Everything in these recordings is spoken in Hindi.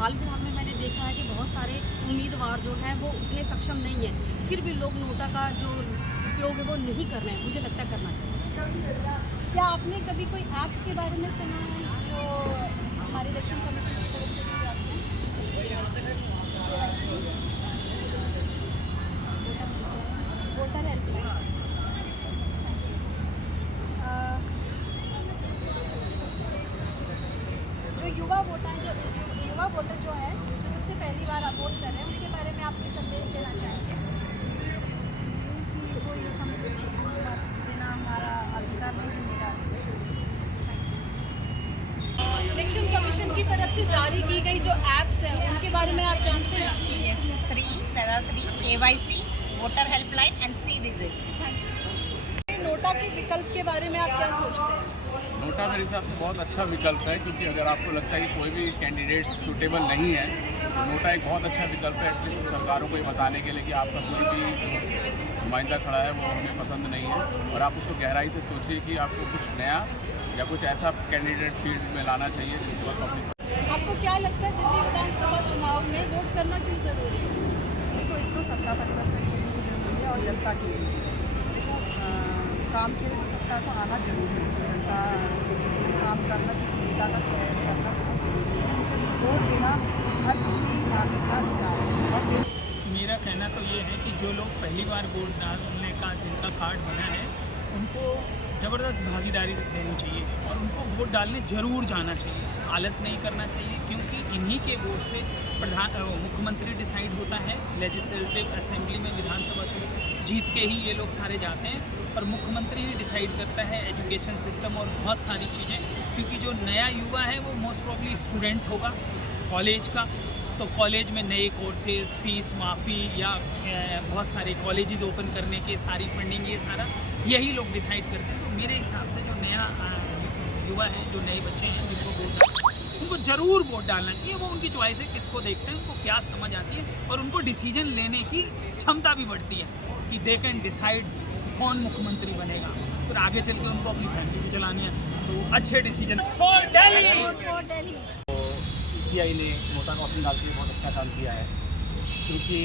हाल फिलहाल में मैंने देखा है कि बहुत सारे उम्मीदवार जो हैं वो उतने सक्षम नहीं हैं, फिर भी लोग नोटा का जो उपयोग है वो नहीं कर रहे हैं। मुझे लगता है करना चाहिए। क्या आपने कभी कोई ऐप्स के बारे में सुना है जो हमारे इलेक्शन कमीशन की तरफ से दी जाती है? Voter helpline. जो युवा वोटर जो है, जो सबसे पहली बार आप वोट कर रहे हैं, उनके बारे में आप कोई संदेश देना चाहेंगे? कि वो ये समझे कि वोट देना हमारा अधिकार नहीं, जिम्मेदारी। इलेक्शन कमीशन की तरफ से जारी की गई जो ऐप्स हैं उनके बारे में आप जानते हैं? Yes, there are three: KYC, voter helpline, and C-Visit. NOTA के विकल्प के बारे में आप क्या सोचते हैं? नोटा मेरे हिसाब से बहुत अच्छा विकल्प है, क्योंकि अगर आपको लगता है कि कोई भी कैंडिडेट सूटेबल नहीं है तो नोटा एक बहुत अच्छा विकल्प है एटलीस्ट सरकारों को ये बताने के लिए कि आपका कोई भी जो नुमाइंदा खड़ा है वो हमें पसंद नहीं है, और आप उसको गहराई से सोचिए कि आपको कुछ नया या कुछ ऐसा कैंडिडेट फील्ड में लाना चाहिए जिसके बाद पब्लिक। आपको क्या लगता है दिल्ली विधानसभा चुनाव में वोट करना क्यों ज़रूरी है? देखो, एक तो सत्ता परिवर्तन के लिए भी जरूरी है और जनता के लिए। देखो, काम के लिए तो सत्ता को आना जरूरी है, तो जनता के लिए काम करना, किसी नेता का चयन करना बहुत जरूरी है, लेकिन वोट देना हर किसी नागरिक का अधिकार है। और मेरा कहना तो ये है कि जो लोग पहली बार वोट डालने का जिनका कार्ड बना है उनको ज़बरदस्त भागीदारी देनी चाहिए और उनको वोट डालने ज़रूर जाना चाहिए, आलस नहीं करना चाहिए, क्योंकि इन्हीं के वोट से मुख्यमंत्री डिसाइड होता है। लेजिस्लेटिव असेंबली में विधानसभा चुनाव जीत के ही ये लोग सारे जाते हैं और मुख्यमंत्री ही डिसाइड करता है एजुकेशन सिस्टम और बहुत सारी चीज़ें, क्योंकि जो नया युवा है वो मोस्ट प्रॉब्ली स्टूडेंट होगा कॉलेज का, तो कॉलेज में नए कोर्सेज, फीस माफ़ी या बहुत सारे कॉलेजेस ओपन करने के सारी फंडिंग, ये सारा यही लोग डिसाइड करते हैं। तो मेरे हिसाब से जो नया युवा है, जो नए बच्चे हैं जिनको वोट उनको ज़रूर वोट डालना चाहिए। वो उनकी चॉइस है, किसको देखते हैं, उनको क्या समझ आती है और उनको डिसीजन लेने की क्षमता भी बढ़ती है कि दे कैन डिसाइड कौन मुख्यमंत्री बनेगा, फिर आगे चल के उनको अपनी फैमिली भी चलानी है, तो अच्छे डिसीजन फॉर दिल्ली। ECI ने नोटा का ऑप्शन डाल के बहुत अच्छा काम किया है, क्योंकि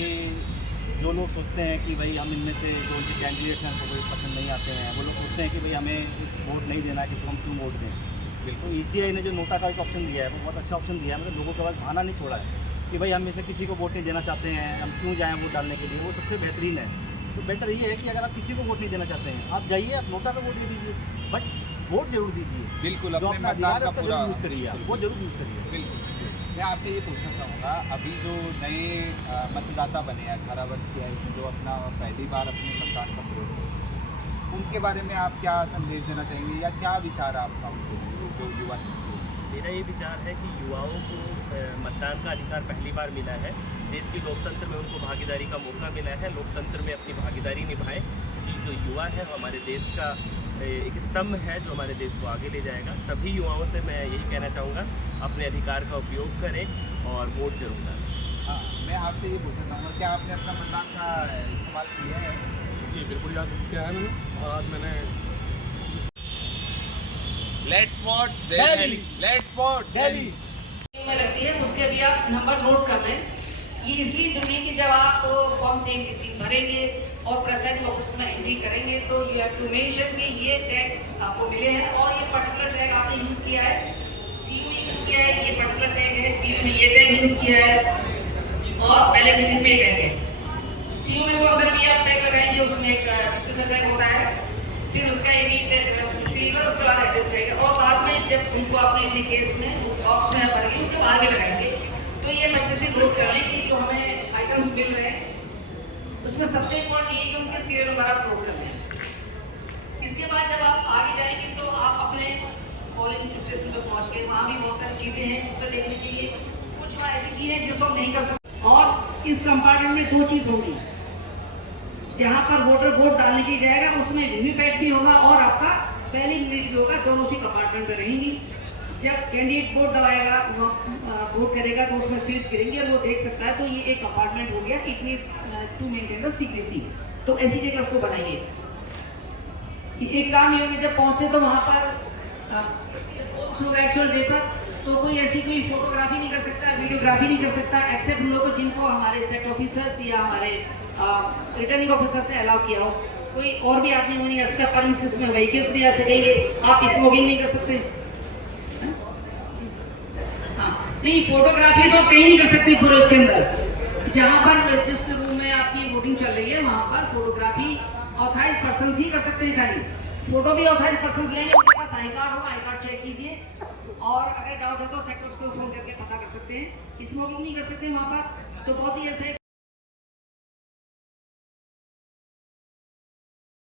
जो लोग सोचते हैं कि भाई हम इनमें से जो उनके कैंडिडेट्स हैं उनको कोई पसंद नहीं आते हैं, वो लोग सोचते हैं कि भाई हमें वोट नहीं देना है, किसी को हम क्यों वोट दें। बिल्कुल ECI ने जो नोटा का एक ऑप्शन दिया है वो बहुत अच्छा ऑप्शन दिया है, मतलब लोगों के पास बहाना नहीं छोड़ा है कि भाई हम इसमें किसी को वोट नहीं देना चाहते हैं, हम क्यों जाएँ वोट डालने के लिए। वो सबसे बेहतरीन है। तो बेटर ये है कि अगर आप किसी को वोट नहीं देना चाहते हैं, आप जाइए, आप नोटा का वोट दे दीजिए, बट वोट जरूर दीजिए। बिल्कुल, जो अपने अपना मतदान अधिकार है का उसका पूरा जरूर यूज़ करिए, आप वो जरूर यूज़ करिए। बिल्कुल। मैं आपसे ये पूछना चाहूँगा, अभी जो नए मतदाता बने हैं 18 वर्ष की आयु में, जो अपना पहली बार अपने मतदान का प्रयोग करें, उनके बारे में आप क्या संदेश देना चाहेंगे या क्या विचार है आपका उनके जो युवा हैं? मेरा ये विचार है कि युवाओं को मतदान का अधिकार पहली बार मिला है, देश की लोकतंत्र में उनको भागीदारी का मौका मिला है, लोकतंत्र में अपनी भागीदारी निभाएं, कि जो युवा है हमारे देश का एक स्तंभ है जो हमारे देश को आगे ले जाएगा। सभी युवाओं से मैं यही कहना चाहूँगा, अपने अधिकार का उपयोग करें और वोट जरूर डालें। हाँ, मैं आपसे ये पूछना चाहूँगा, क्या आपने अपना मतदान का इस्तेमाल किया है? जी बिल्कुल, याद किया है मैंने, और आज मैंने let's vote Delhi, let's vote Delhi में लगती है, उसके भी आप नंबर नोट कर लें। ये इसलिए जरूरी है कि जब आप फॉर्म 70 भरेंगे और प्रेजेंट ऑफिस में एंट्री करेंगे तो यू हैव टू मेंशन कि ये टैक्स आपको मिले हैं और ये पर्टिकुलर टैग आपने यूज़ किया है, सी में यूज़ किया है, ये पर्टिकुलर टैग है, पी में ये टैग यूज़ किया है और बैलेट में टैग है। सी में तो अगर भी आप टैग लगाएंगे उसमें एक स्पेशल टैग होता है, फिर उसका एक रिसीवर, उसके बाद एड्रेस टैग, और बाद में जब उनको आपने अपने केस में बॉक्स में भरेंगे उसके बाद भी लगाएंगे। तो ये अच्छे से नोट कर लें कि जो हमें आइटम्स मिल रहे हैं उसमें सबसे इम्पोर्टेंट ये है कि उनके सीरियल नंबर आप नोट कर लें। इसके बाद जब आप आगे जाएंगे तो आप अपने पोलिंग स्टेशन पर पहुंच गए, वहाँ भी बहुत सारी चीज़ें हैं उस पर देखने के लिए, कुछ ऐसी चीज़ें हैं जिसको हम नहीं कर सकते। और इस कंपार्टमेंट में दो चीज़ होगी, जहाँ पर वोटर वोट डालने की जाएगा उसमें वीवीपैट भी होगा और आपका पहली मिनट भी होगा, दोनों उसी कंपार्टमेंट में रहेंगी। जब कैंडिडेट वोट दबाएगा, वोट करेगा तो उसमें सील्स गिरेंगे और वो देख सकता है, तो ये एक कंपार्टमेंट हो गया। It means to maintain the secrecy, तो ऐसी जगह उसको बनाइए। एक काम ये होगा, जब पहुंचते तो वहाँ पर लोग एक्चुअल डे पर तो कोई ऐसी कोई फोटोग्राफी नहीं कर सकता, वीडियोग्राफी नहीं कर सकता, एक्सेप्ट उन लोगों को जिनको हमारे सेट ऑफिसर्स या हमारे रिटर्निंग ऑफिसर्स ने अलाउ किया हो। कोई और भी आदमी नहीं इसका परमिसेस में व्हीकल्स नहीं आ सकेंगे, आप स्मोकिंग नहीं कर सकते। हाँ नहीं, फोटोग्राफी तो कहीं नहीं कर सकती पूरे उसके अंदर। जहाँ पर जिस रूम में आपकी वोटिंग चल रही है वहाँ पर फोटोग्राफी ऑथराइज पर्सन ही कर सकते हैं। खाली फोटो भी ऑथराइज पर्सन लेंगे, उनके पास आई कार्ड होगा, आई कार्ड चेक कीजिए, और अगर डाउट है तो सेक्टर से फोन करके पता कर सकते हैं। स्मोकिंग नहीं कर सकते वहाँ पर। तो बहुत ही ऐसे